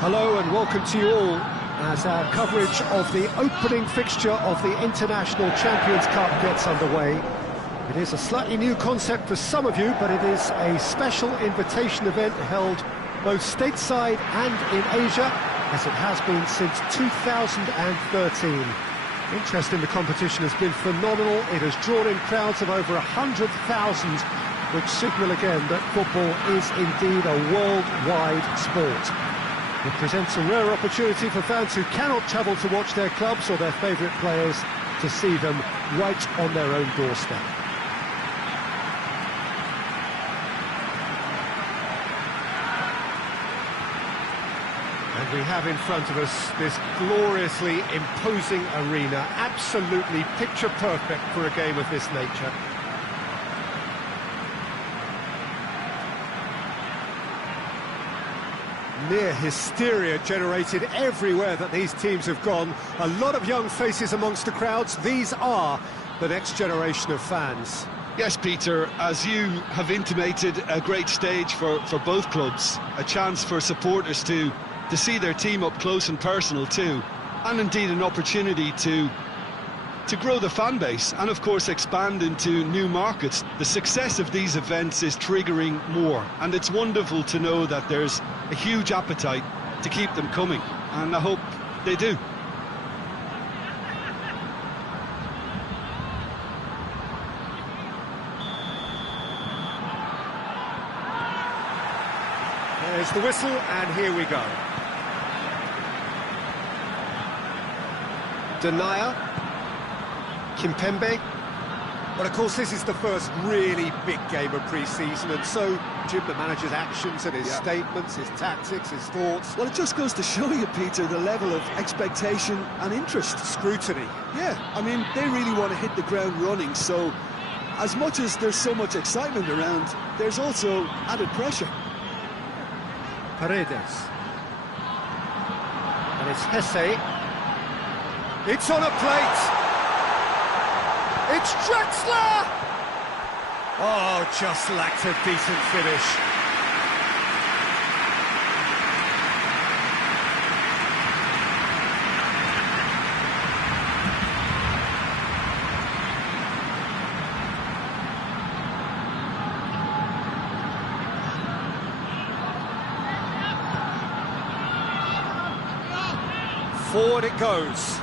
Hello and welcome to you all as our coverage of the opening fixture of the International Champions Cup gets underway. It is a slightly new concept for some of you, but it is a special invitation event held both stateside and in Asia, as it has been since 2013. Interest in the competition has been phenomenal. It has drawn in crowds of over 100,000, which signal again that football is indeed a worldwide sport. It presents a rare opportunity for fans who cannot travel to watch their clubs or their favourite players to see them right on their own doorstep. And we have in front of us this gloriously imposing arena, absolutely picture perfect for a game of this nature. Near hysteria generated everywhere that these teams have gone. A lot of young faces amongst the crowds. These are the next generation of fans. Yes, Peter, as you have intimated, a great stage for both clubs. A chance for supporters to see their team up close and personal too. And indeed an opportunity to grow the fan base and of course expand into new markets. The success of these events is triggering more, and it's wonderful to know that there's a huge appetite to keep them coming, and I hope they do. There's the whistle, and here we go. Denier, Kimpembe. Well, of course, this is the first really big game of pre-season, and so, Jim, the manager's actions and his statements, his tactics, his thoughts... Well, it just goes to show you, Peter, the level of expectation and interest. Scrutiny. Yeah, I mean, they really want to hit the ground running, so as much as there's so much excitement around, there's also added pressure. Paredes. And it's Hesse. It's on a plate! It's Draxler! Oh, just lacked a decent finish. Forward it goes.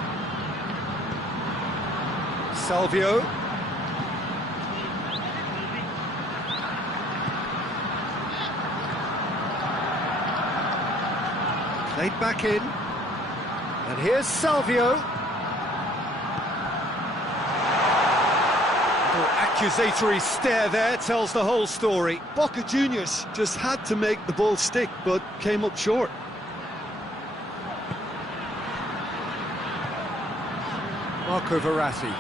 Salvio. Played back in. And here's Salvio. Little accusatory stare there tells the whole story. Boca Juniors just had to make the ball stick, but came up short. Marco Verratti.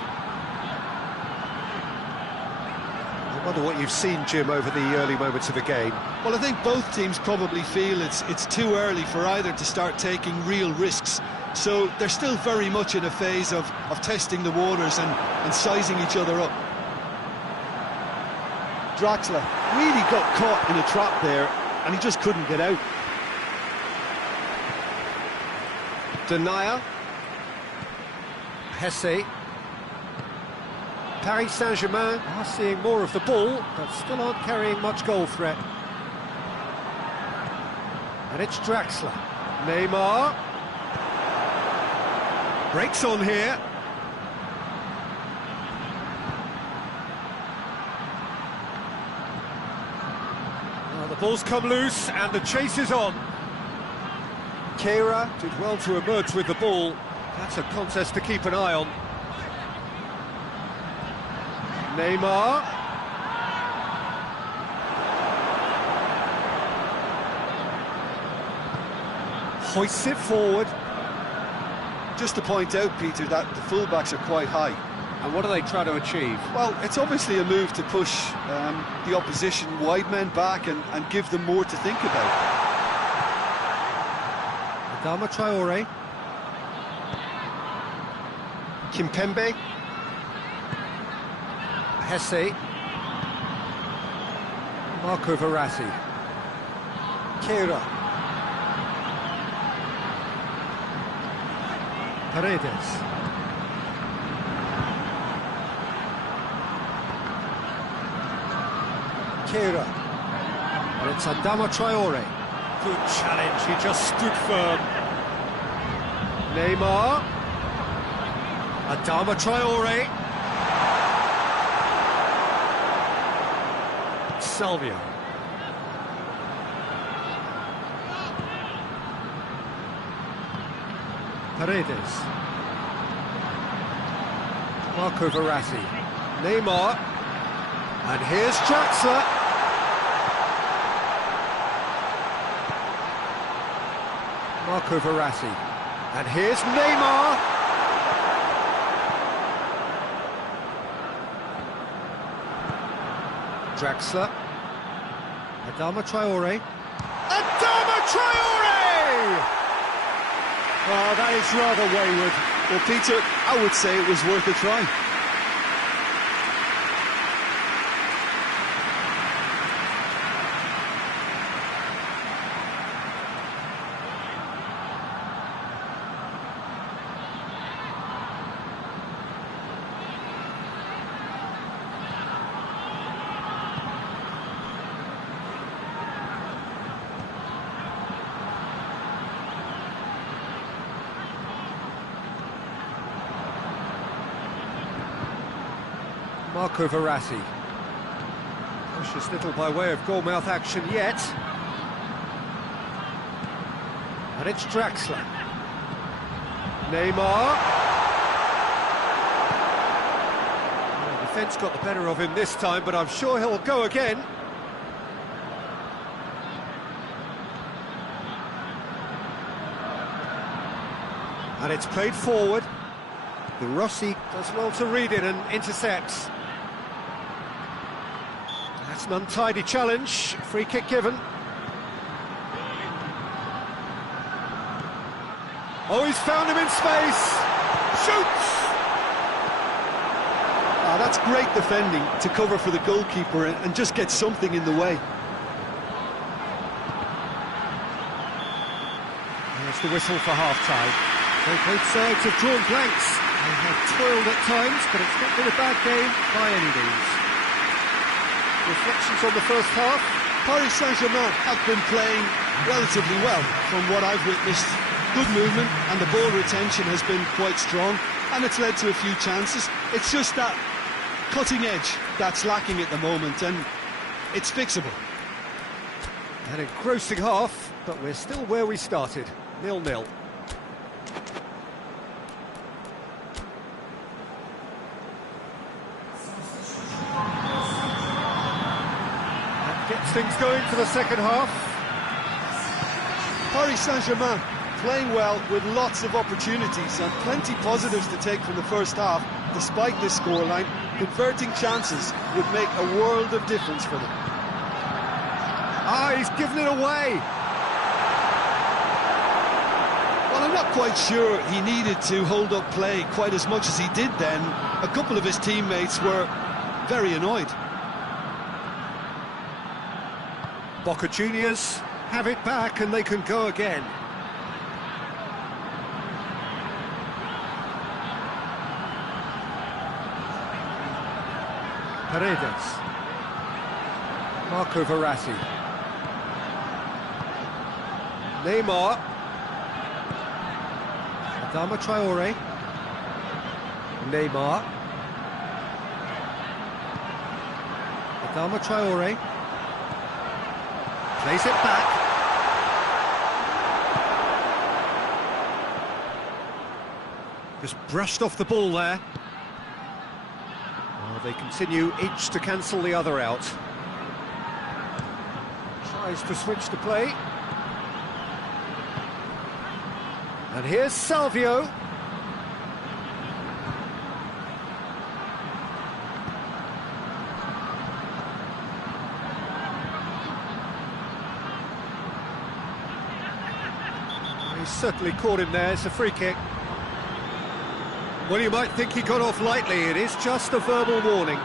I wonder what you've seen, Jim, over the early moments of the game. Well, I think both teams probably feel it's too early for either to start taking real risks. So they're still very much in a phase of testing the waters and sizing each other up. Draxler really got caught in a trap there, and he just couldn't get out. Denier. Hesse. Paris Saint-Germain are seeing more of the ball, but still aren't carrying much goal threat. And it's Draxler. Neymar. Breaks on here. Well, the ball's come loose, and the chase is on. Keira did well to emerge with the ball. That's a contest to keep an eye on. Neymar. Hoists it forward. Just to point out, Peter, that the fullbacks are quite high. And what are they trying to achieve? Well, it's obviously a move to push the opposition wide men back and give them more to think about. Adama Traore. Kimpembe. Hesse. Marco Verratti. Keira. Paredes. Kira. And it's Adama Traore. Good challenge, he just stood firm. Neymar. Adama Traore. Salvio. Paredes. Marco Verratti. Neymar. And here's Draxler. Marco Verratti. And here's Neymar. Draxler. Adama Traore. Adama Traore! Oh, that is rather wayward. Well, Peter, I would say it was worth a try. Marco Verratti. Precious little by way of goal-mouth action yet. And it's Draxler. Neymar. Well, the defence got the better of him this time, but I'm sure he'll go again. And it's played forward. The Rossi does well to read it and intercepts. That's an untidy challenge. Free kick given. Oh, he's found him in space. Shoots! Ah, that's great defending to cover for the goalkeeper and just get something in the way. There's the whistle for half-time. Both sides have drawn blanks. They have toiled at times, but it's not been a bad game by any means. Reflections on the first half? Paris Saint-Germain have been playing relatively well from what I've witnessed. Good movement and the ball retention has been quite strong and it's led to a few chances. It's just that cutting edge that's lacking at the moment and it's fixable. An engrossing half, but we're still where we started, 0-0. Gets things going for the second half. Paris Saint-Germain playing well with lots of opportunities and plenty positives to take from the first half. Despite this scoreline, converting chances would make a world of difference for them. Ah, he's given it away. Well, I'm not quite sure he needed to hold up play quite as much as he did then. A couple of his teammates were very annoyed. Boca Juniors have it back and they can go again. Paredes. Marco Verratti. Neymar. Adama Traore. Neymar. Adama Traore. Plays it back. Just brushed off the ball there. Well, they continue each to cancel the other out. Tries to switch the play. And here's Salvio. He's certainly caught him there, it's a free kick. Well, you might think he got off lightly, it is just a verbal warning.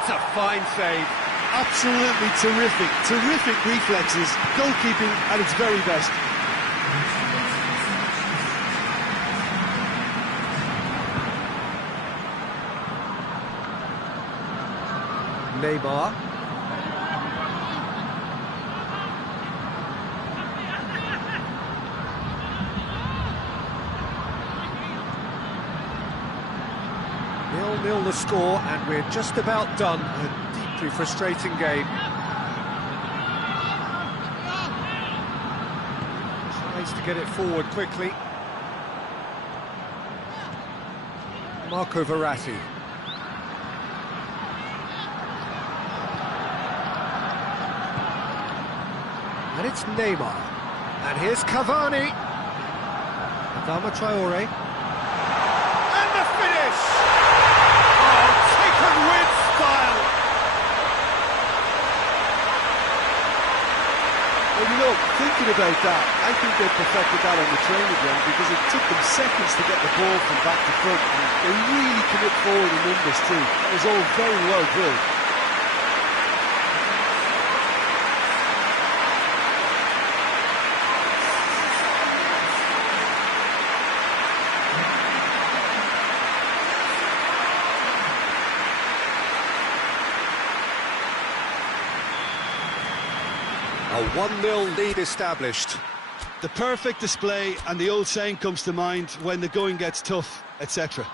That's a fine save. Absolutely terrific reflexes, goalkeeping at its very best. Neymar. Nil-nil the score, and we're just about done. A deeply frustrating game. Tries to get it forward quickly. Marco Verratti. And it's Neymar. And here's Cavani. Adama Traore. And the finish! Oh, taken with style! Well, you know, thinking about that, I think they perfected that on the training ground because it took them seconds to get the ball from back to front. And they really commit forward in numbers too. That was all very well drilled. A 1-0 lead established. The perfect display, and the old saying comes to mind: when the going gets tough, etc.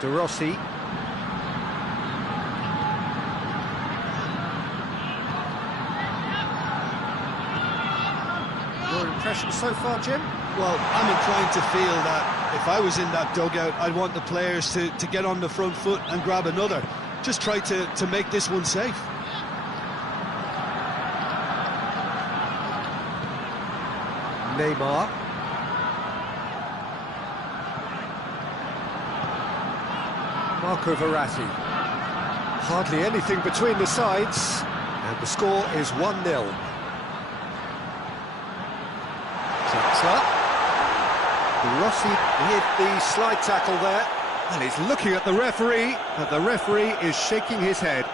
De Rossi. Your impression so far, Jim? Well, I'm inclined to feel that if I was in that dugout, I'd want the players to get on the front foot and grab another. Just try to make this one safe. Neymar. Marco Verratti. Hardly anything between the sides, and the score is 1-0. Draxler. De Rossi hit the slide tackle there, and he's looking at the referee, but the referee is shaking his head.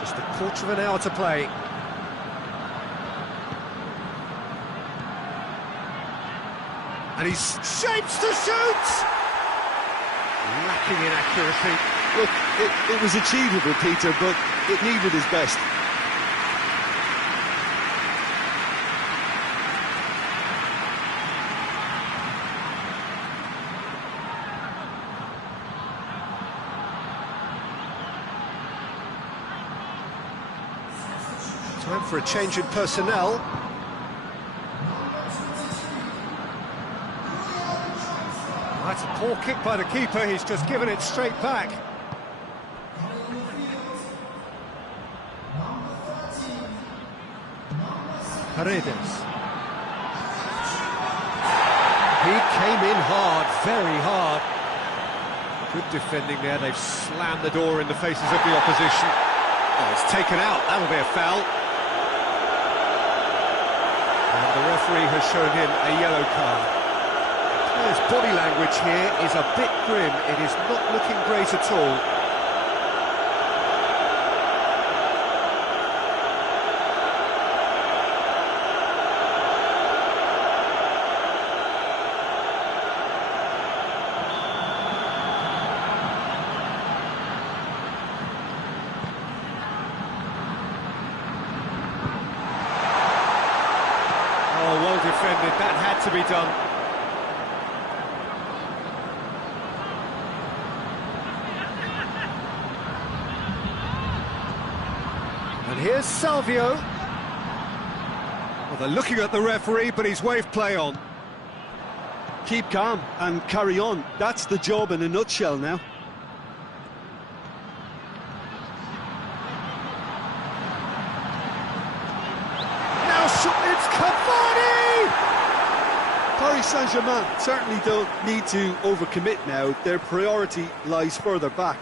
Just a quarter of an hour to play. And he shapes to shoot! Lacking in accuracy. Look, it was achievable, Peter, but it needed his best. Time for a change in personnel. That's a poor kick by the keeper, he's just given it straight back. Paredes. He came in hard, very hard. Good defending there, they've slammed the door in the faces of the opposition. Oh, it's taken out, that'll be a foul. And the referee has shown him a yellow card. His body language here is a bit grim. It is not looking great at all. Oh, well defended. That had to be done. And here's Salvio. Well, they're looking at the referee, but he's waved play on. Keep calm and carry on. That's the job in a nutshell now. Saint-Germain certainly don't need to overcommit now. Their priority lies further back.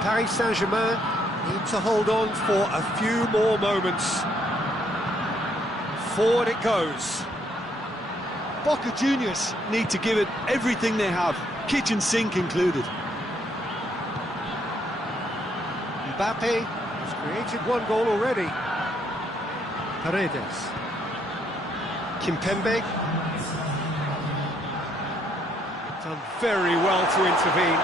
Paris Saint-Germain need to hold on for a few more moments. Forward it goes. Boca Juniors need to give it everything they have, kitchen sink included. Mbappe has created one goal already. Paredes. Kimpembe. Done very well to intervene.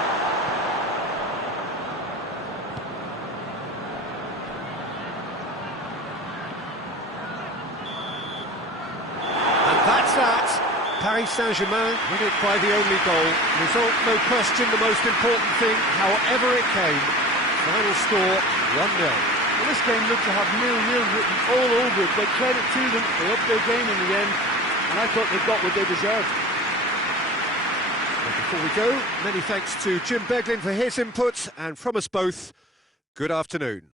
And that's that. Paris Saint-Germain win it by the only goal. Result, no question, the most important thing, however it came. Final score, 1-0. Well, this game looked to have 0-0 written all over it, but credit to them, they upped their game in the end, and I thought they got what they deserved. And before we go, many thanks to Jim Beglin for his input, and from us both, good afternoon.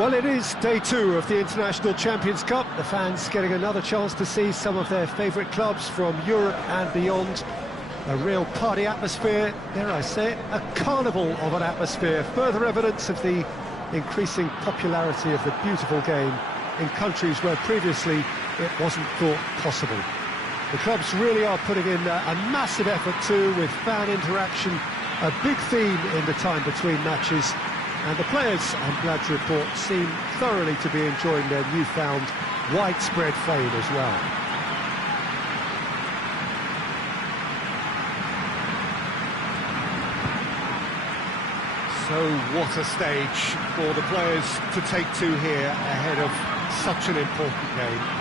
Well, it is day 2 of the International Champions Cup. The fans getting another chance to see some of their favourite clubs from Europe and beyond. A real party atmosphere, dare I say it, a carnival of an atmosphere. Further evidence of the increasing popularity of the beautiful game in countries where previously it wasn't thought possible. The clubs really are putting in a massive effort too, with fan interaction, a big theme in the time between matches. And the players, I'm glad to report, seem thoroughly to be enjoying their newfound widespread fame as well. So what a stage for the players to take to here ahead of such an important game.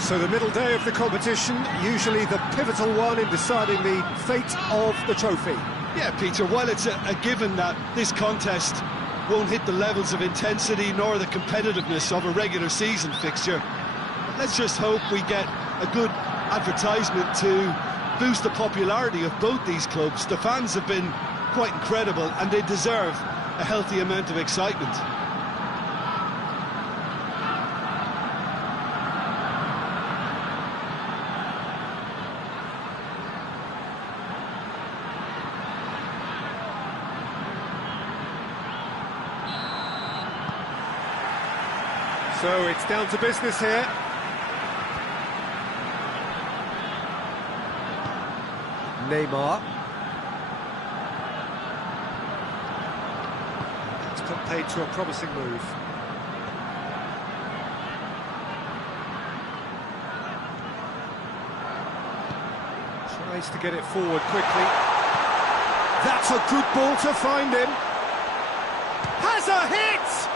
So the middle day of the competition, usually the pivotal one in deciding the fate of the trophy. Yeah, Peter, while it's a given that this contest won't hit the levels of intensity nor the competitiveness of a regular season fixture, let's just hope we get a good advertisement to boost the popularity of both these clubs. The fans have been quite incredible and they deserve a healthy amount of excitement. So it's down to business here. Neymar. It's got paid to a promising move. Tries to get it forward quickly. That's a good ball to find him. Has a hit!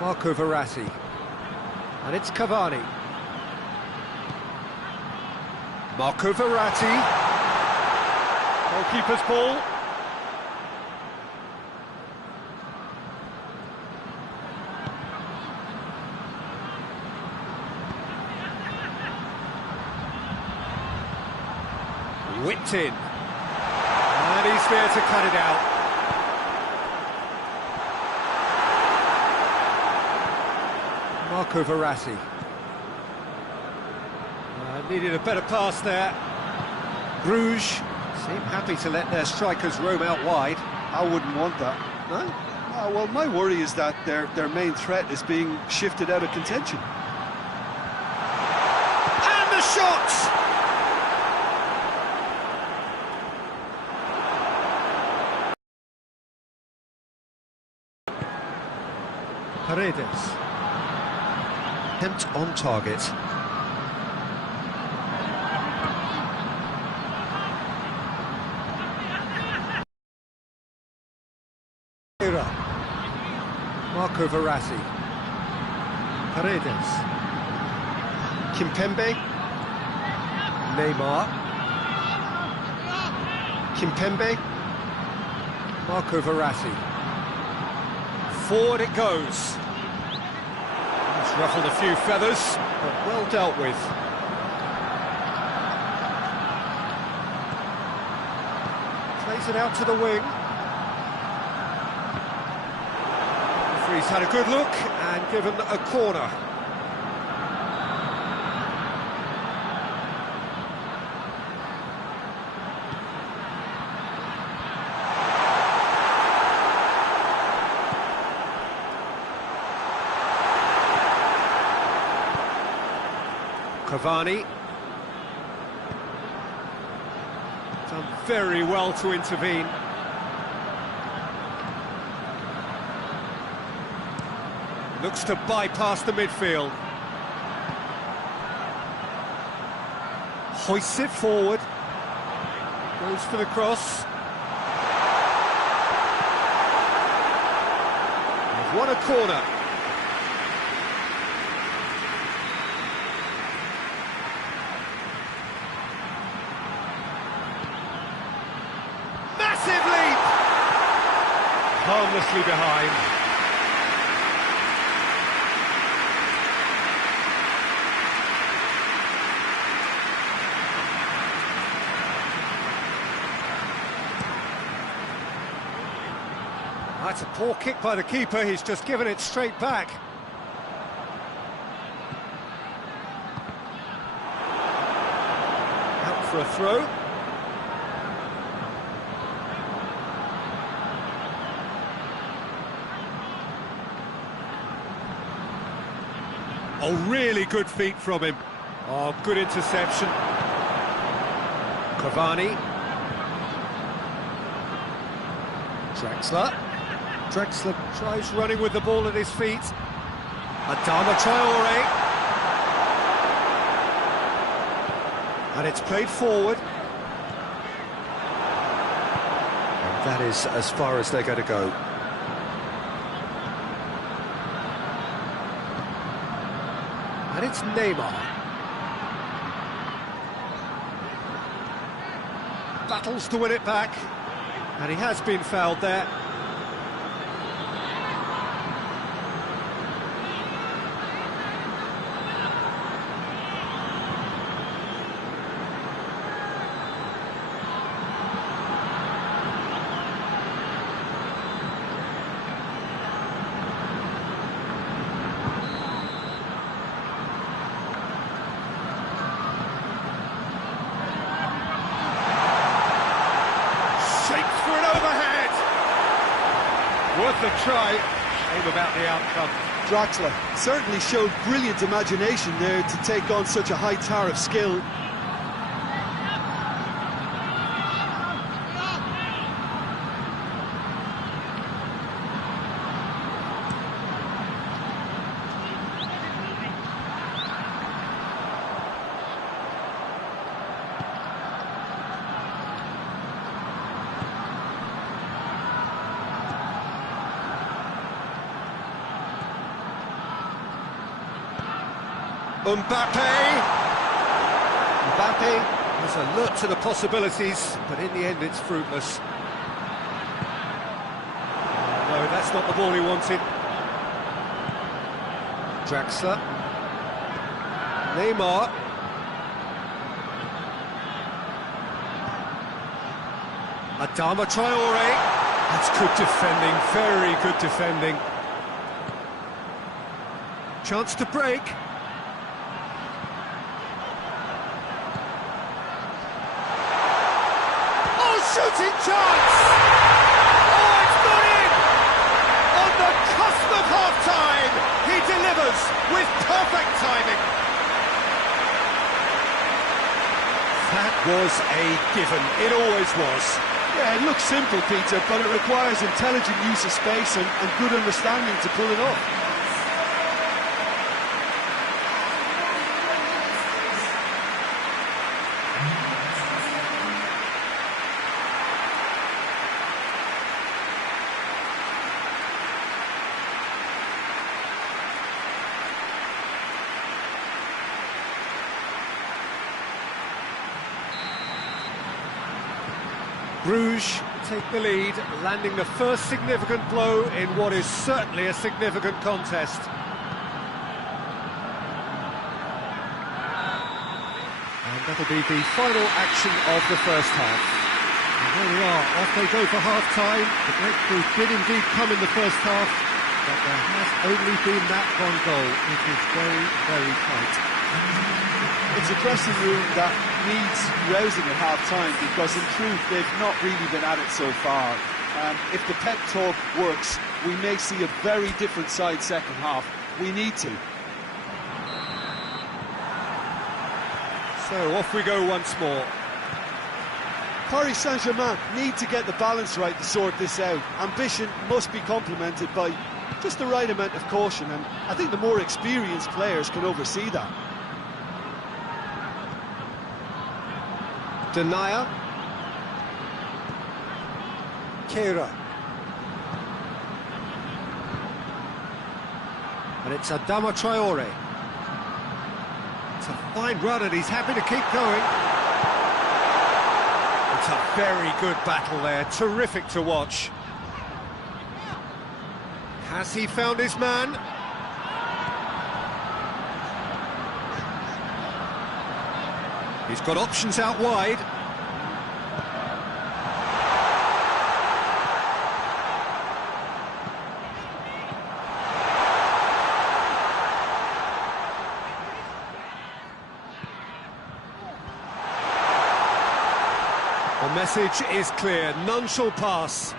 Marco Verratti, and it's Cavani. Marco Verratti, goalkeeper's ball. Whipped in, and he's there to cut it out. Marco Verratti. Needed a better pass there. Bruges seem happy to let their strikers roam out wide. I wouldn't want that. No? Well, my worry is that their main threat is being shifted out of contention. And the shot! Paredes. Attempt on target. Marco Verratti. Paredes. Kimpembe. Neymar. Kimpembe. Marco Verratti. Forward it goes. It's ruffled a few feathers, but well dealt with. Plays it out to the wing. The referee's had a good look and given a corner. Cavani. Done very well to intervene. Looks to bypass the midfield. Hoists it forward. Goes for the cross. They've won a corner. Harmlessly behind. That's a poor kick by the keeper, he's just given it straight back. Out for a throw. Oh, really good feet from him. Oh, good interception. Cavani. Drexler tries running with the ball at his feet. Adama Traore. And it's played forward. And that is as far as they're going to go. And it's Neymar. Battles to win it back. And he has been fouled there. Worth a try, shame about the outcome. Draxler certainly showed brilliant imagination there to take on such a high tower of skill. Mbappe was alert to the possibilities, but in the end it's fruitless. No, that's not the ball he wanted. Draxler. Neymar. Adama Traore. That's good defending, very good defending. Chance to break. Shooting chance! Oh, it's not in! On the cusp of half-time, he delivers with perfect timing. That was a given, it always was. Yeah, it looks simple, Peter, but it requires intelligent use of space and good understanding to pull it off. Bruges take the lead, landing the first significant blow in what is certainly a significant contest. And that'll be the final action of the first half. And there we are, off they go for half-time. The breakthrough did indeed come in the first half, but there has only been that one goal. It is very, very tight. It's a dressing room that needs rousing at half-time because, in truth, they've not really been at it so far. If the pep talk works, we may see a very different side second half. We need to. So off we go once more. Paris Saint-Germain need to get the balance right to sort this out. Ambition must be complemented by just the right amount of caution, and I think the more experienced players can oversee that. Denier. Kera. And it's Adama Traore. It's a fine run and he's happy to keep going. It's a very good battle there, terrific to watch. Has he found his man? He's got options out wide. The message is clear, none shall pass.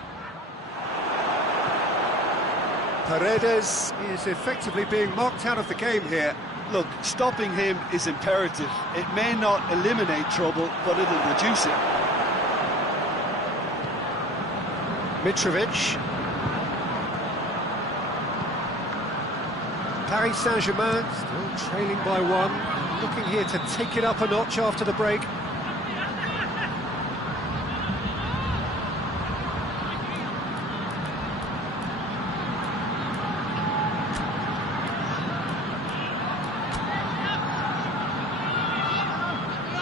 Paredes is effectively being marked out of the game here. Look, stopping him is imperative. It may not eliminate trouble, but it'll reduce it. Mitrovic. Paris Saint-Germain still trailing by one, looking here to take it up a notch after the break.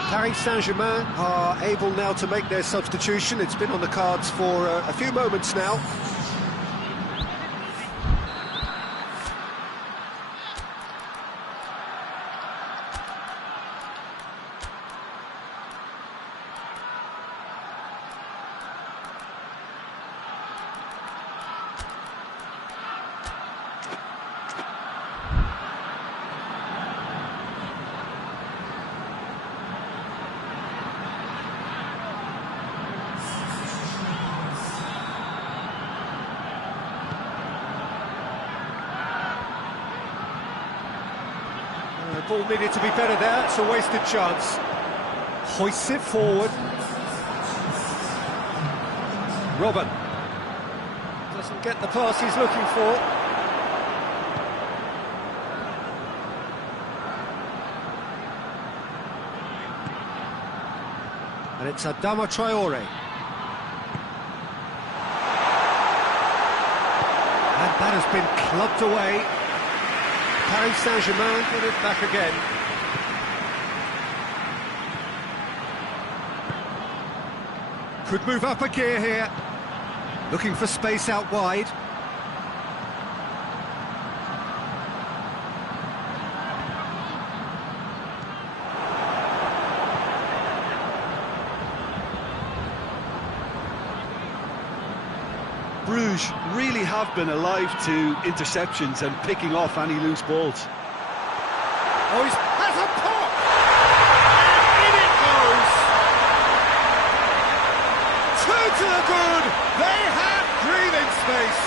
Paris Saint-Germain are able now to make their substitution. It's been on the cards for a few moments now. The ball needed to be better there, it's a wasted chance. Hoists it forward. Robin. Doesn't get the pass he's looking for. And it's Adama Traore. And that has been clubbed away. Paris Saint-Germain get it back again. Could move up a gear here. Looking for space out wide. Bruges really have been alive to interceptions and picking off any loose balls. Oh, he has a pop! And in it goes! Two to the good! They have breathing space!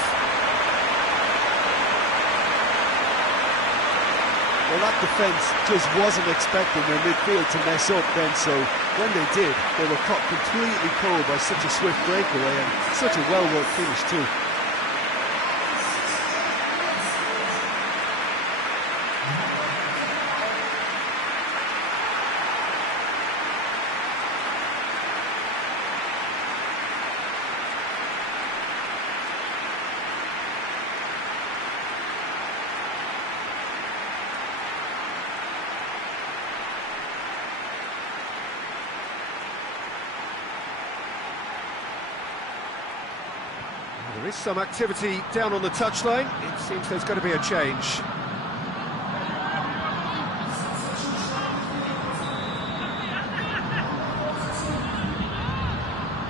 Well, that defence just wasn't expecting their midfield to mess up then, so when they did, they were caught completely cold by such a swift breakaway and such a well-worked finish too. There is some activity down on the touchline. It seems there's going to be a change.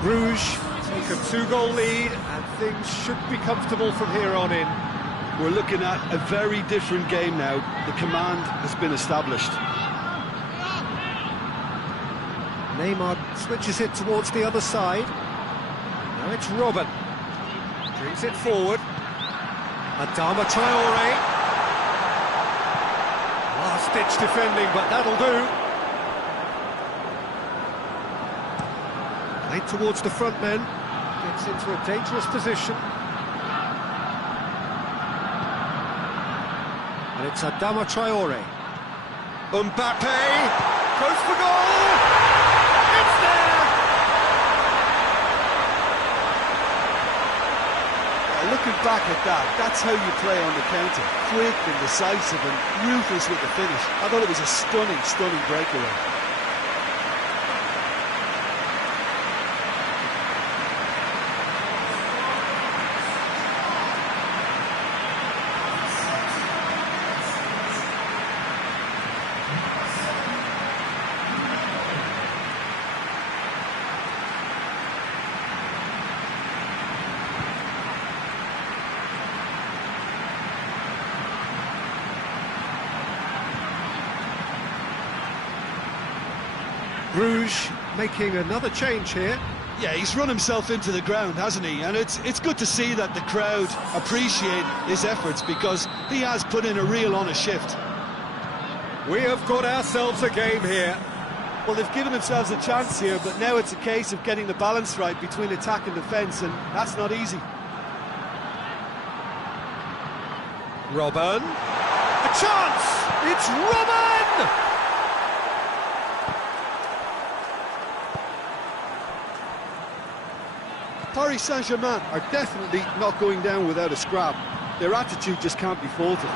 Bruges take a 2-goal lead and things should be comfortable from here on in. We're looking at a very different game now. The command has been established. Neymar switches it towards the other side. Now it's Robin. Brings it forward. Adama Traore. Last-ditch defending, but that'll do. Played towards the front men. Gets into a dangerous position. And it's Adama Traore. Mbappe goes for goal! It's there! Looking back at that, that's how you play on the counter. Quick and decisive and ruthless with the finish. I thought it was a stunning, stunning breakaway. Bruges making another change here. Yeah, he's run himself into the ground, hasn't he? And it's good to see that the crowd appreciate his efforts, because he has put in a real honest shift. We have got ourselves a game here. Well, they've given themselves a chance here, but now it's a case of getting the balance right between attack and defence, and that's not easy. Robben. A chance! It's Robben! Paris Saint-Germain are definitely not going down without a scrap. Their attitude just can't be faulted.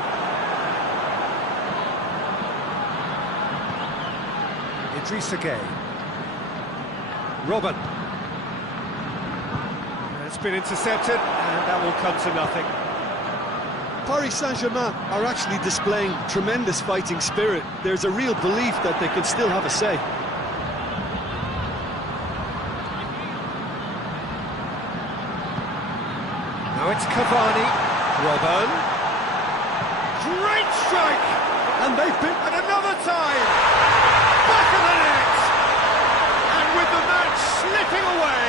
Idrissa Gueye. Robben. It's been intercepted, and that will come to nothing. Paris Saint-Germain are actually displaying tremendous fighting spirit. There's a real belief that they can still have a say. Now it's Cavani. Robben. Great strike! And they've been at another time! Back of the net! And with the match slipping away,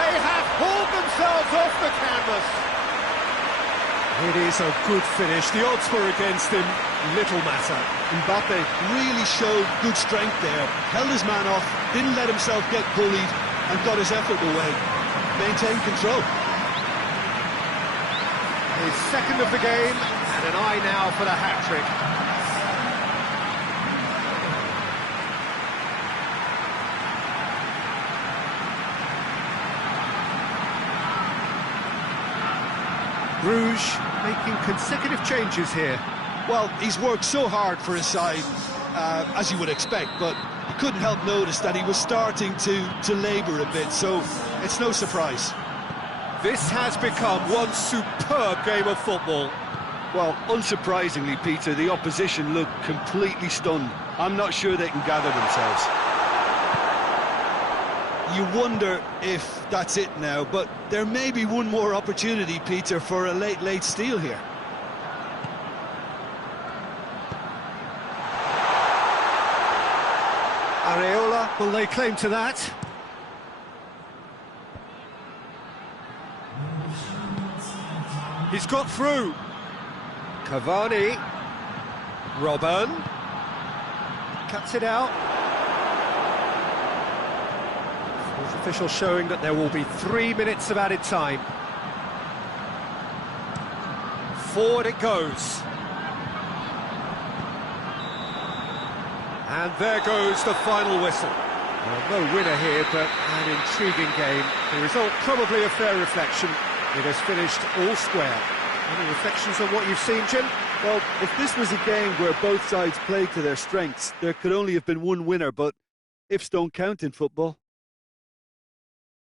they have hauled themselves off the canvas. It is a good finish. The odds were against him. Little matter. Mbappe really showed good strength there. Held his man off, didn't let himself get bullied, and got his effort away. Maintained control. His second of the game, and an eye now for the hat-trick. Bruges making consecutive changes here. Well, he's worked so hard for his side, as you would expect, but you couldn't help notice that he was starting to labour a bit, so it's no surprise. This has become one superb game of football. Well, unsurprisingly, Peter, the opposition look completely stunned. I'm not sure they can gather themselves. You wonder if that's it now, but there may be one more opportunity, Peter, for a late steal here. Areola, will they claim to that? He's got through. Cavani. Robben. Cuts it out. Fourth official showing that there will be 3 minutes of added time. Forward it goes. And there goes the final whistle. Well, no winner here, but an intriguing game. The result probably a fair reflection. It has finished all square. Any reflections on what you've seen, Jim? Well, if this was a game where both sides played to their strengths, there could only have been one winner, but ifs don't count in football.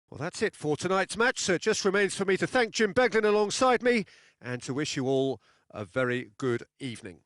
Well, that's it for tonight's match, so it just remains for me to thank Jim Beglin alongside me and to wish you all a very good evening.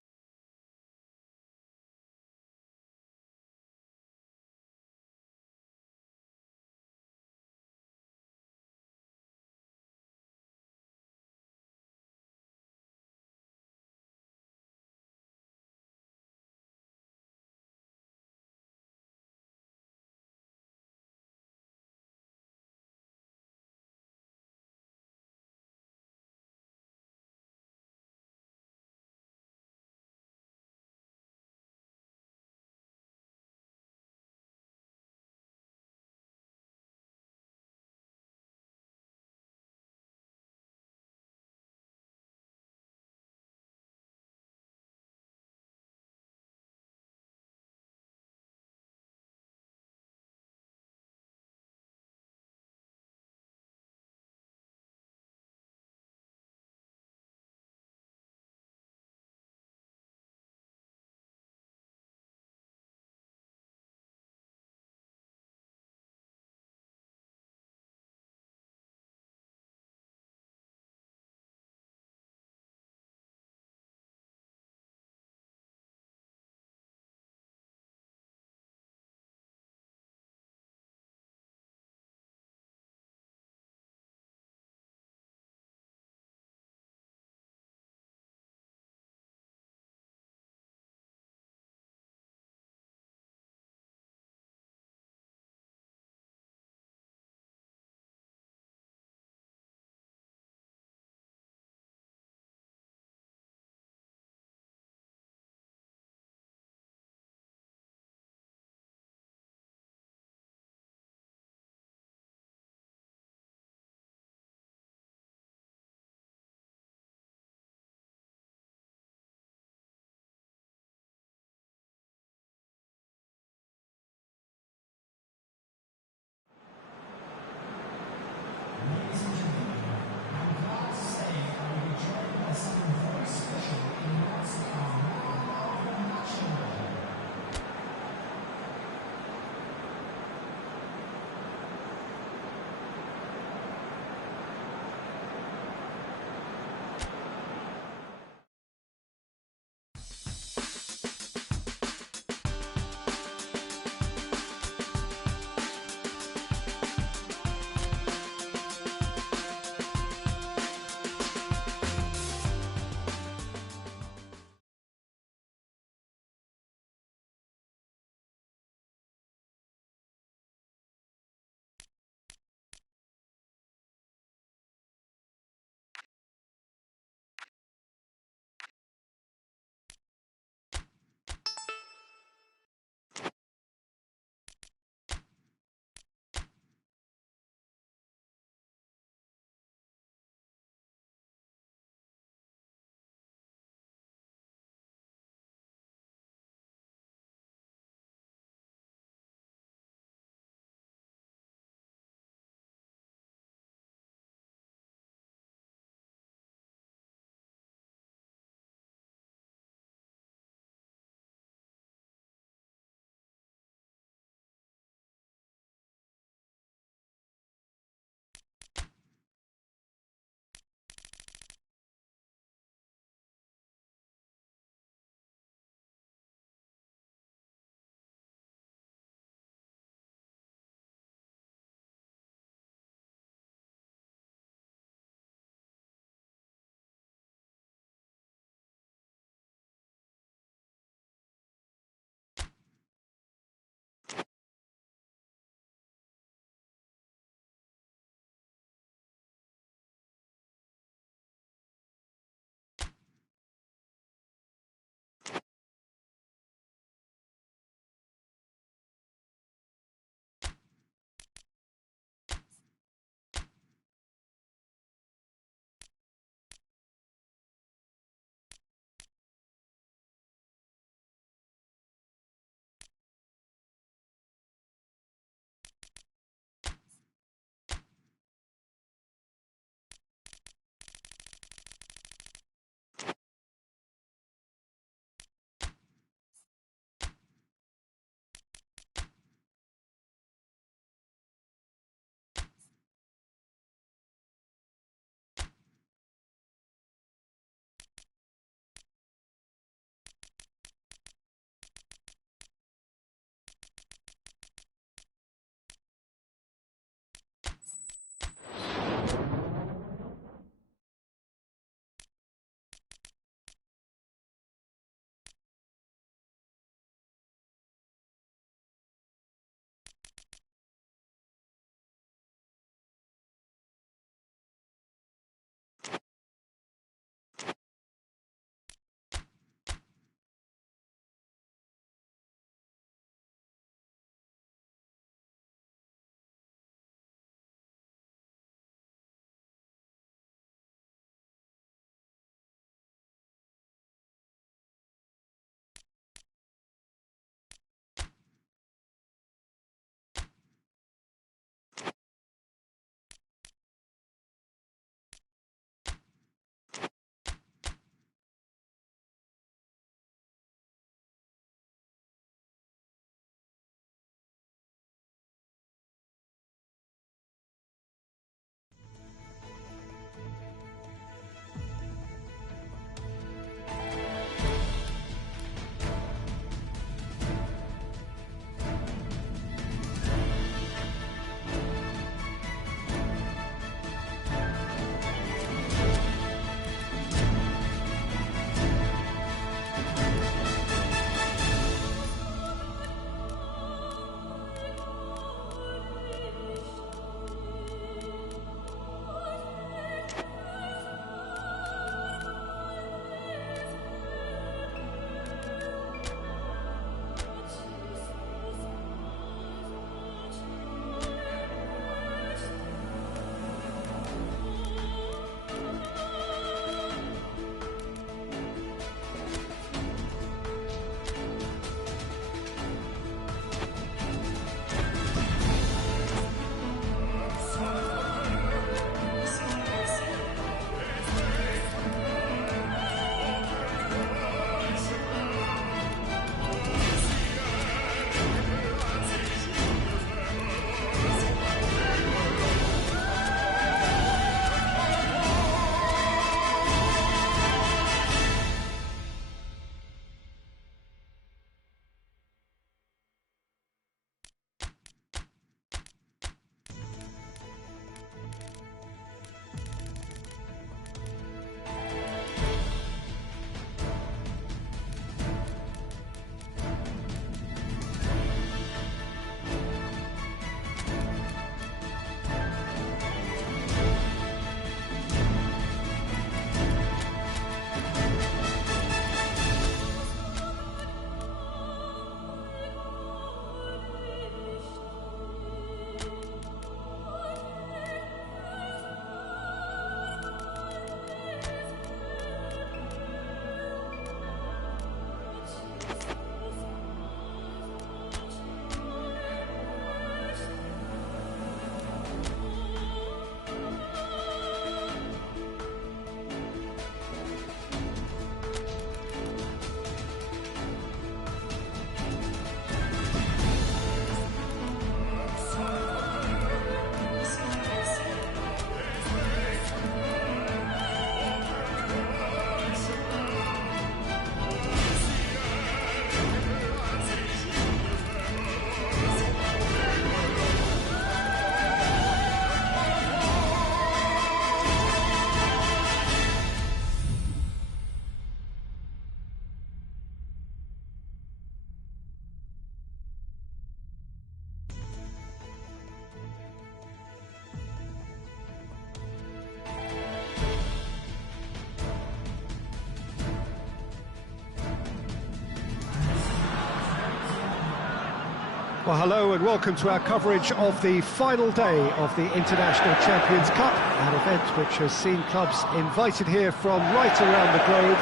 Well, hello and welcome to our coverage of the final day of the International Champions Cup, an event which has seen clubs invited here from right around the globe.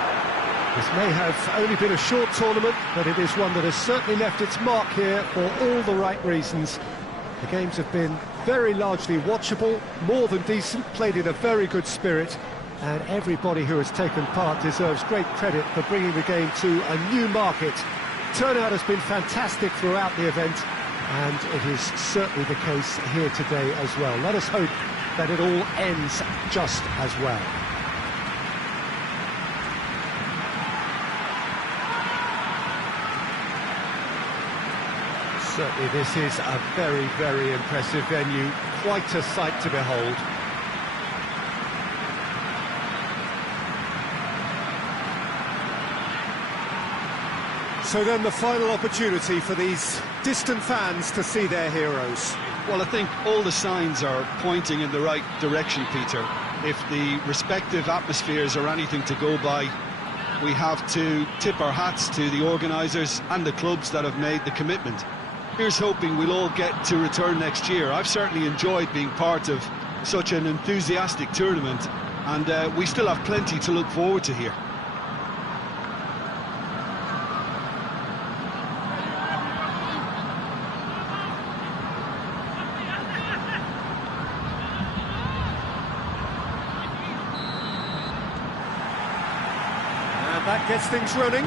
This may have only been a short tournament, but it is one that has certainly left its mark here for all the right reasons. The games have been very largely watchable, more than decent, played in a very good spirit, and everybody who has taken part deserves great credit for bringing the game to a new market. Turnout has been fantastic throughout the event, and it is certainly the case here today as well. Let us hope that it all ends just as well. Certainly this is a very, very impressive venue, quite a sight to behold. So then the final opportunity for these distant fans to see their heroes. Well, I think all the signs are pointing in the right direction, Peter. If the respective atmospheres are anything to go by, we have to tip our hats to the organisers and the clubs that have made the commitment. Here's hoping we'll all get to return next year. I've certainly enjoyed being part of such an enthusiastic tournament, and we still have plenty to look forward to here. That gets things running.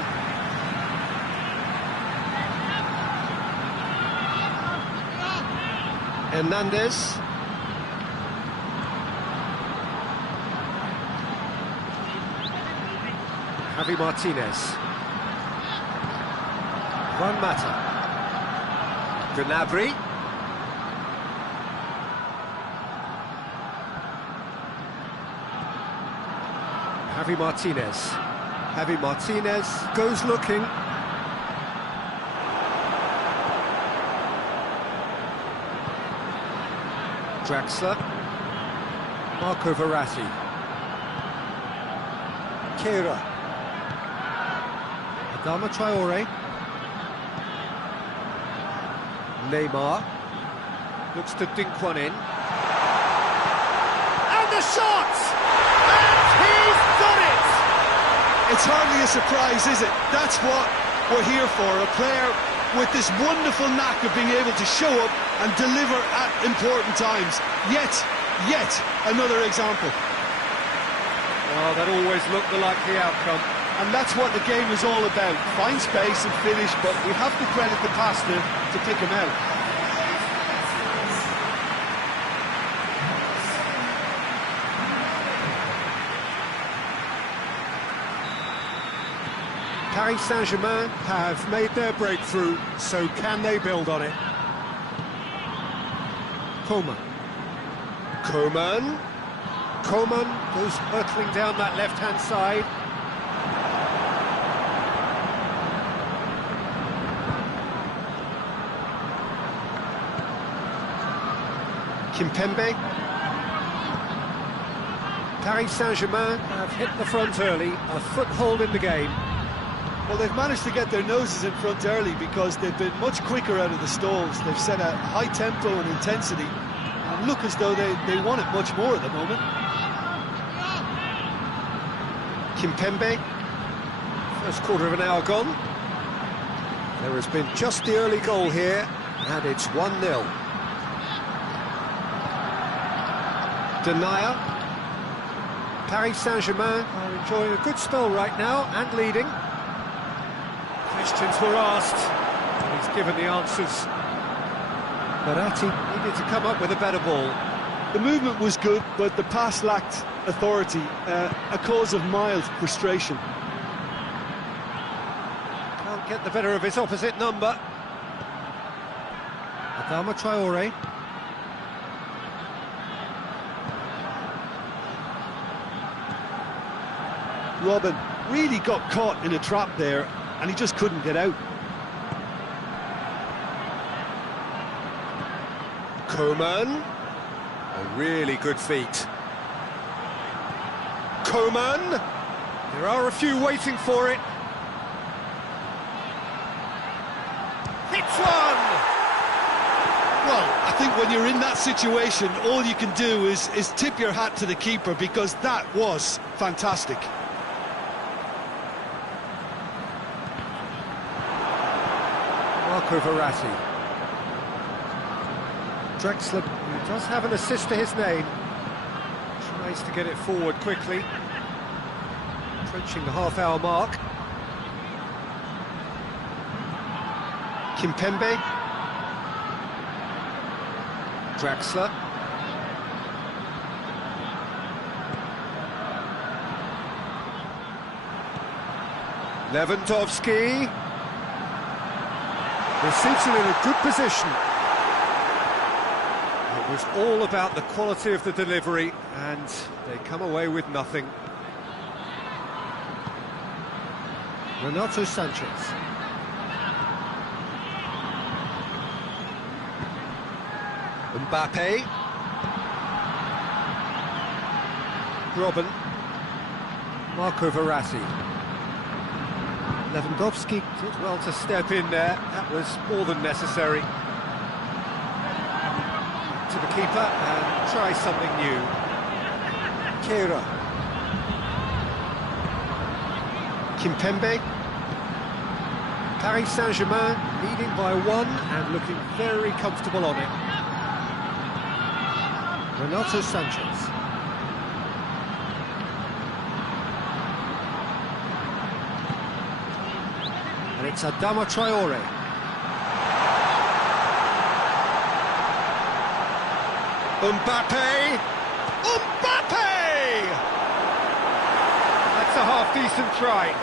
Hernandez. Javi Martinez. Juan Mata. Gnabry. Javi Martinez. Javi Martinez goes looking. Draxler. Marco Verratti. Kehrer. Adama Traore. Neymar. Looks to dink one in. And the shot! And he's done it! It's hardly a surprise, is it? That's what we're here for, a player with this wonderful knack of being able to show up and deliver at important times. Yet another example. Well, that always looked the likely outcome. And that's what the game is all about. Find space and finish, but we have to credit the passer to pick him out. Paris Saint-Germain have made their breakthrough, so can they build on it? Coman. Coman goes hurtling down that left-hand side. Kimpembe. Paris Saint-Germain have hit the front early, a foothold in the game. Well, they've managed to get their noses in front early because they've been much quicker out of the stalls. They've set a high tempo and intensity and look as though they want it much more at the moment. Kimpembe. First quarter of an hour gone. There has been just the early goal here, and it's 1-0. Denier. Paris Saint-Germain are enjoying a good spell right now and leading. Questions were asked, and he's given the answers. Verratti needed to come up with a better ball. The movement was good, but the pass lacked authority, a cause of mild frustration. Can't get the better of his opposite number. Adama Traore. Robin really got caught in a trap there, and he just couldn't get out. Coman. A really good feat. Coman. There are a few waiting for it. Hits one! Well, I think when you're in that situation, all you can do is tip your hat to the keeper, because that was fantastic. Marco Verratti. Drexler, who does have an assist to his name, tries to get it forward quickly, approaching the half-hour mark. Kimpembe. Draxler. Lewandowski. Receives him in a good position. It was all about the quality of the delivery, and they come away with nothing. Renato Sanchez. Mbappe. Robben. Marco Verratti. Lewandowski did well to step in there. That was more than necessary. To the keeper and try something new. Kehrer. Kimpembe. Paris Saint-Germain leading by 1 and looking very comfortable on it. Renato Sanchez. And it's Adama Traore. Mbappe! Mbappe! That's a half-decent try.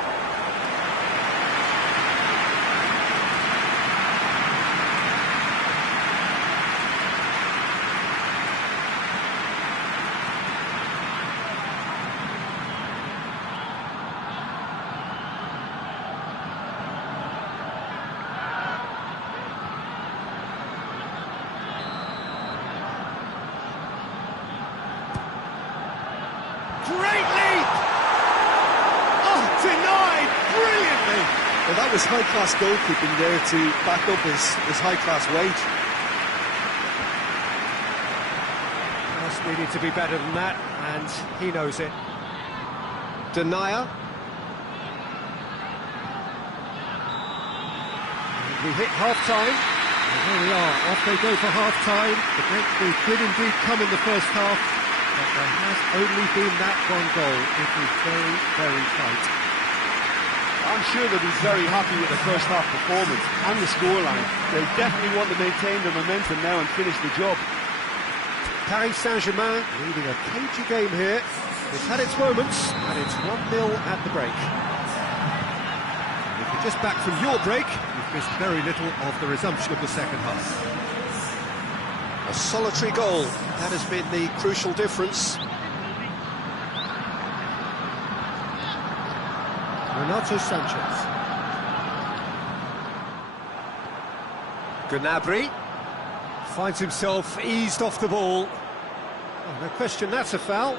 Great lead! Oh, denied brilliantly! Well, that was high-class goalkeeping there to back up his high-class weight. Us needed to be better than that, and he knows it. Denier. We hit half-time. And here we are, off they go for half-time. The breakthrough did indeed come in the first half, but there has only been that one goal. It was very, very tight. I'm sure that he's very happy with the first half performance and the scoreline. They definitely want to maintain the momentum now and finish the job. Paris Saint-Germain leading a cagey game here. It's had its moments, and it's 1-0 at the break. If you're just back from your break, you've missed very little of the resumption of the second half. A solitary goal, that has been the crucial difference. Renato Sanchez. Gnabry finds himself eased off the ball. Oh, no question, that's a foul.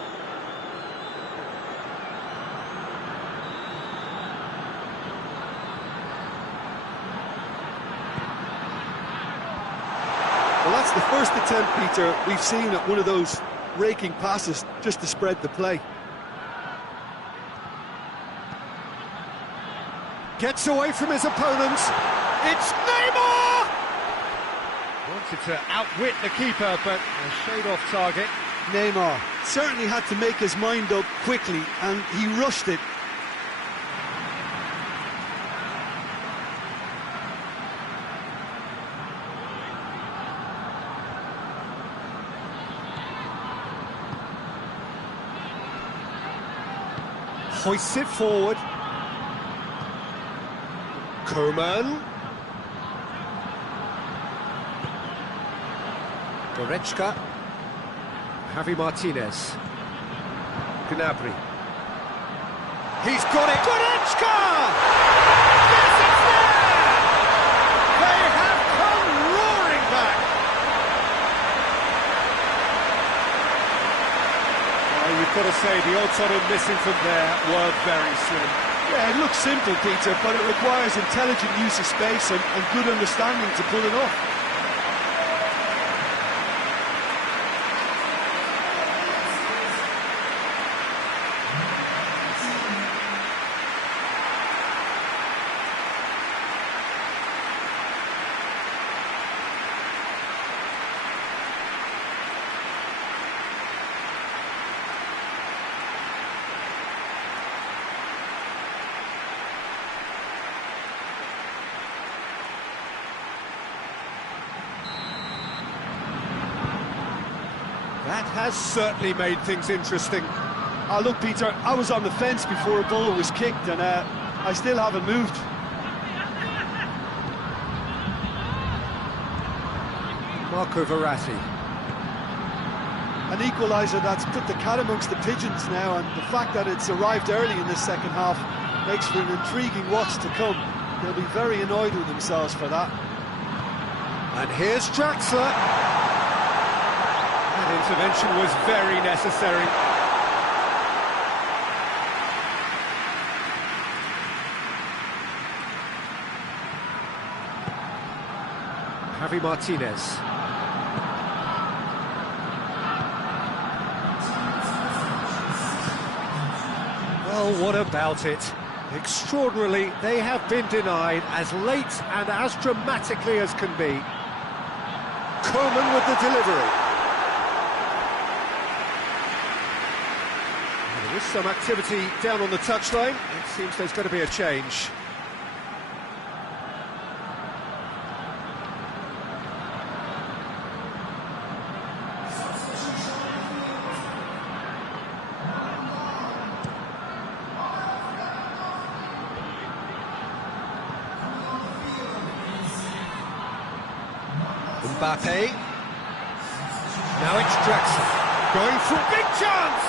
Well, that's the first attempt, Peter, we've seen at one of those raking passes just to spread the play. Gets away from his opponents. It's Neymar! Wanted to outwit the keeper, but a shade off target. Neymar certainly had to make his mind up quickly, and he rushed it. Hoists it forward. Koeman. Goretzka. Javi Martinez. Gnabry. He's got it. Goretzka! Yes, it's there! They have come roaring back. Well, you've got to say the odds on him missing from there were very slim. Yeah, it looks simple, Peter, but it requires intelligent use of space and good understanding to pull it off. That has certainly made things interesting. Look, Peter, I was on the fence before a ball was kicked, and I still haven't moved. Marco Verratti. An equaliser that's put the cat amongst the pigeons now, and the fact that it's arrived early in this second half makes for an intriguing watch to come. They'll be very annoyed with themselves for that. And here's Draxler. That intervention was very necessary. Javi Martinez. Well, what about it? Extraordinarily, they have been denied as late and as dramatically as can be. Coman with the delivery. There is some activity down on the touchline. It seems there's going to be a change. Mbappe. Now it's Draxler. Going for a big chance!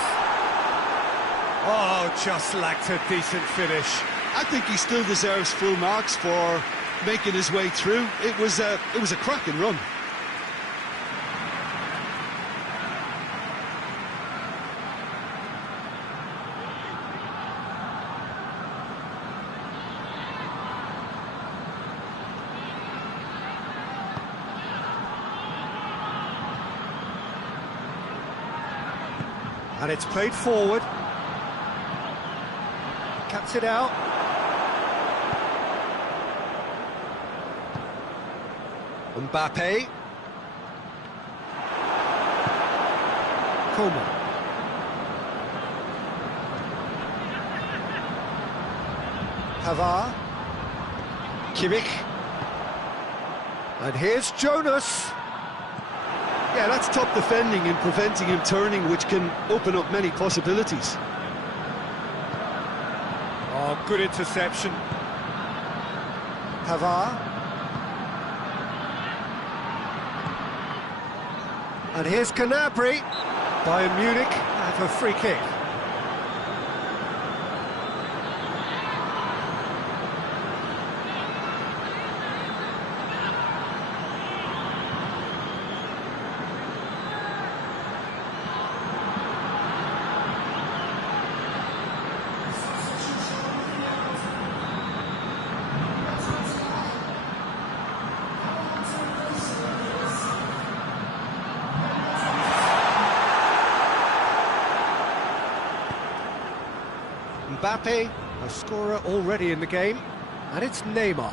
Oh, just lacked a decent finish. I think he still deserves full marks for making his way through. It was a cracking run. And it's played forward. Cuts it out. Mbappe. Coman. Pavard. Kimmich. And here's Jonas. Yeah, that's top defending and preventing him turning, which can open up many possibilities. Oh, good interception. Pavard. And here's Gnabry. Bayern Munich have a free kick. Mbappe, a scorer already in the game, and it's Neymar.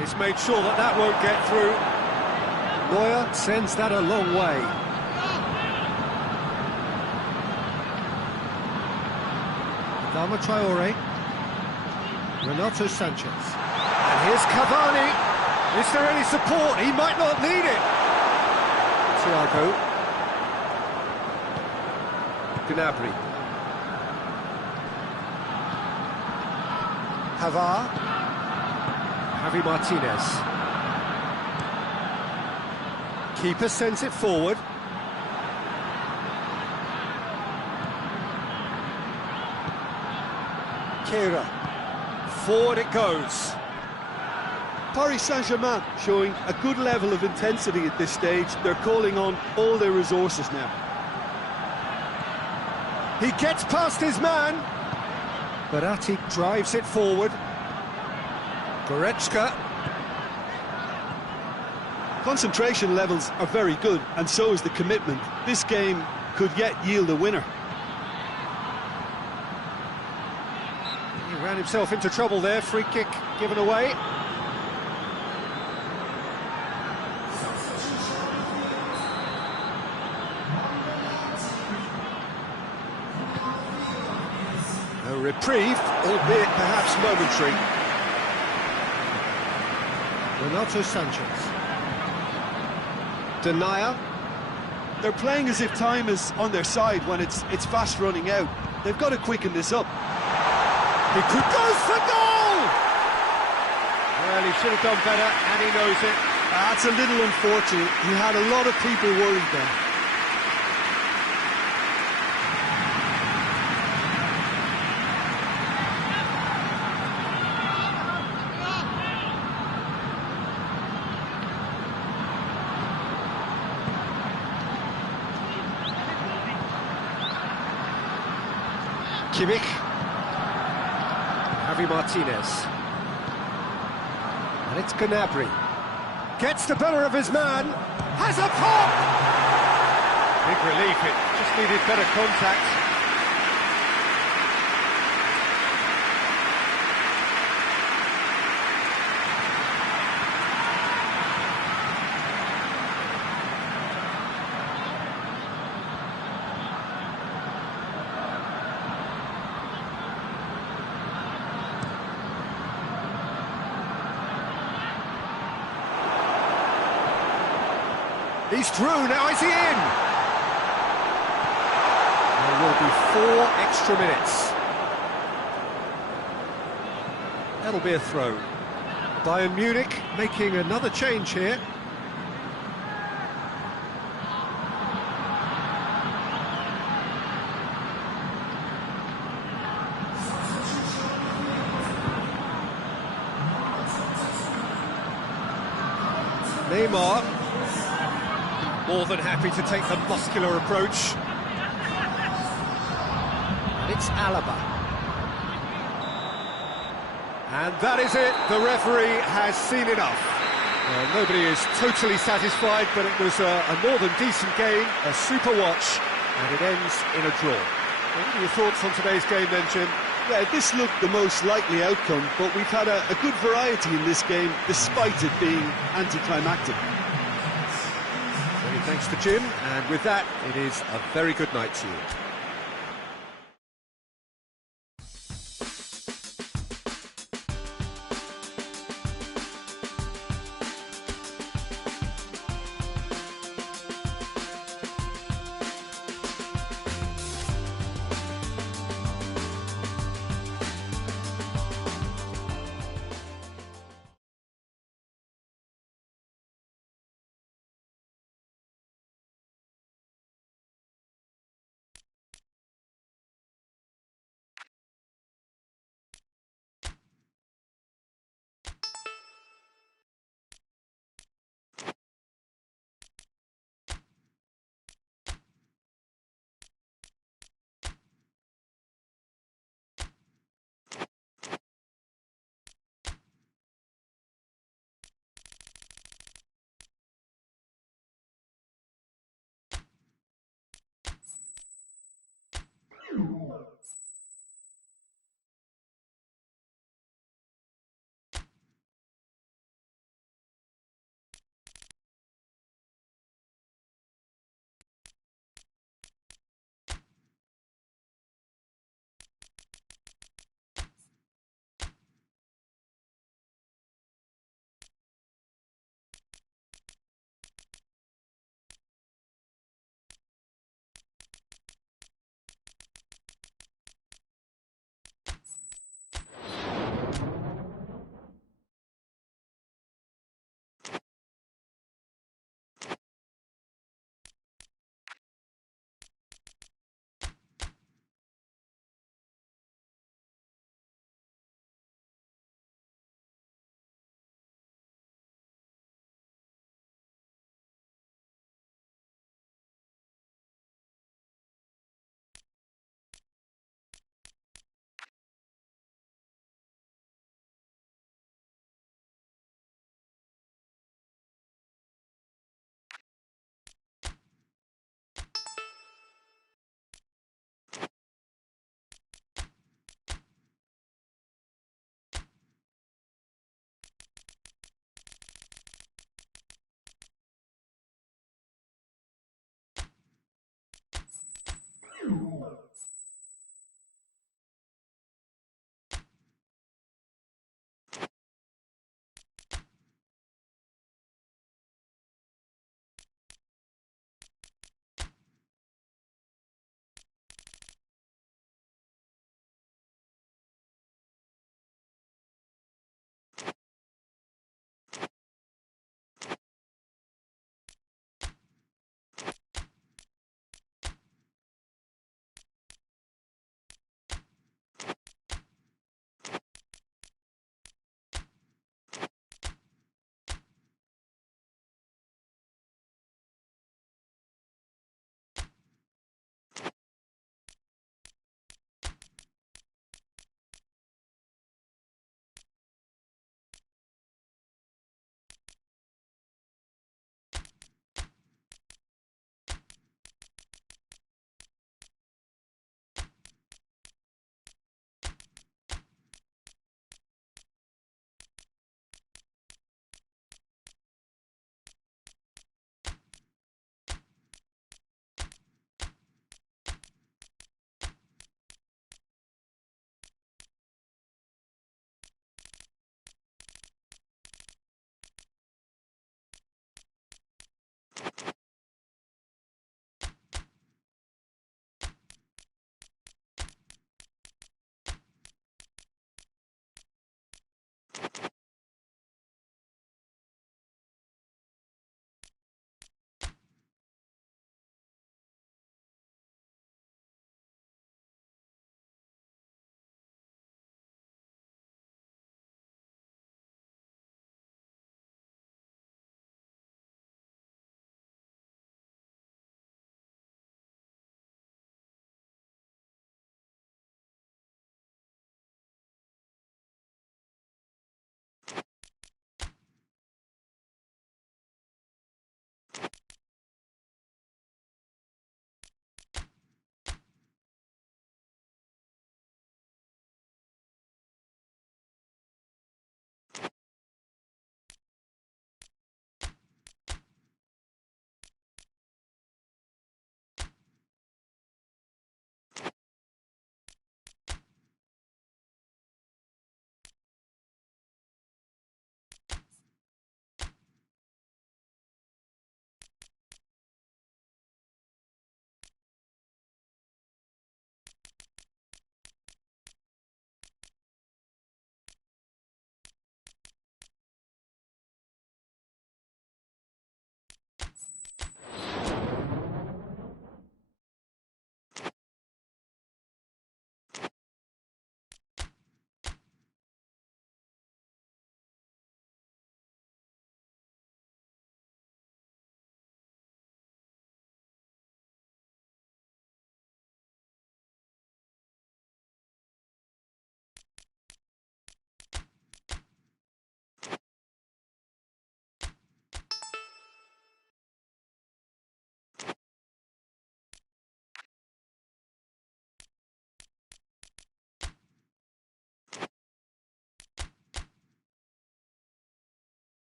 He's made sure that that won't get through. Neuer sends that a long way. Adama Traore. Renato Sanchez. And here's Cavani. Is there any support? He might not need it. Thiago. Gnabry. Pavard. Javi Martinez. Keeper sends it forward. Kehrer. Forward it goes. Paris Saint-Germain showing a good level of intensity at this stage. They're calling on all their resources now. He gets past his man. Verratti drives it forward. Goretzka. Concentration levels are very good, and so is the commitment. This game could yet yield a winner. He ran himself into trouble there. Free kick given away. A reprieve, albeit perhaps momentary. Renato Sanchez. Denier. They're playing as if time is on their side when it's fast running out. They've got to quicken this up. He could go for goal! Well, he should have done better, and he knows it. That's a little unfortunate. He had a lot of people worried then. Kimmich. Javi Martinez. And it's Gnabry. Gets the better of his man. Has a pop! Big relief, it just needed better contact. He's through, now is he in? There will be 4 extra minutes. That'll be a throw. Bayern Munich making another change here. Neymar. More than happy to take the muscular approach. And it's Alaba. And that is it. The referee has seen enough. Nobody is totally satisfied, but it was a more than decent game, a super watch, and it ends in a draw. What are your thoughts on today's game then, Jim? Yeah, this looked the most likely outcome, but we've had a good variety in this game, despite it being anticlimactic. Many thanks to Jim, and with that, it is a very good night to you. You.